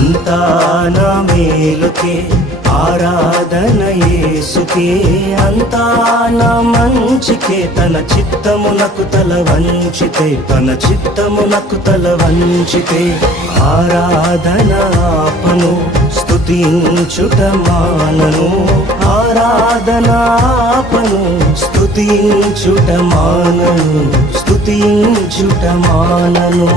అంతా నా మేలుకే ఆరాధన యేసుకే, అంతా నా మంచికే. తన చిత్తమునకు తల వంచితే, తన చిత్తమునకు తల వంచితే ఆరాధన ఆపను, స్తుతించుట మానను. ఆరాధన ఆపను, స్తుతించుట మానను, స్తుతించుట మానను.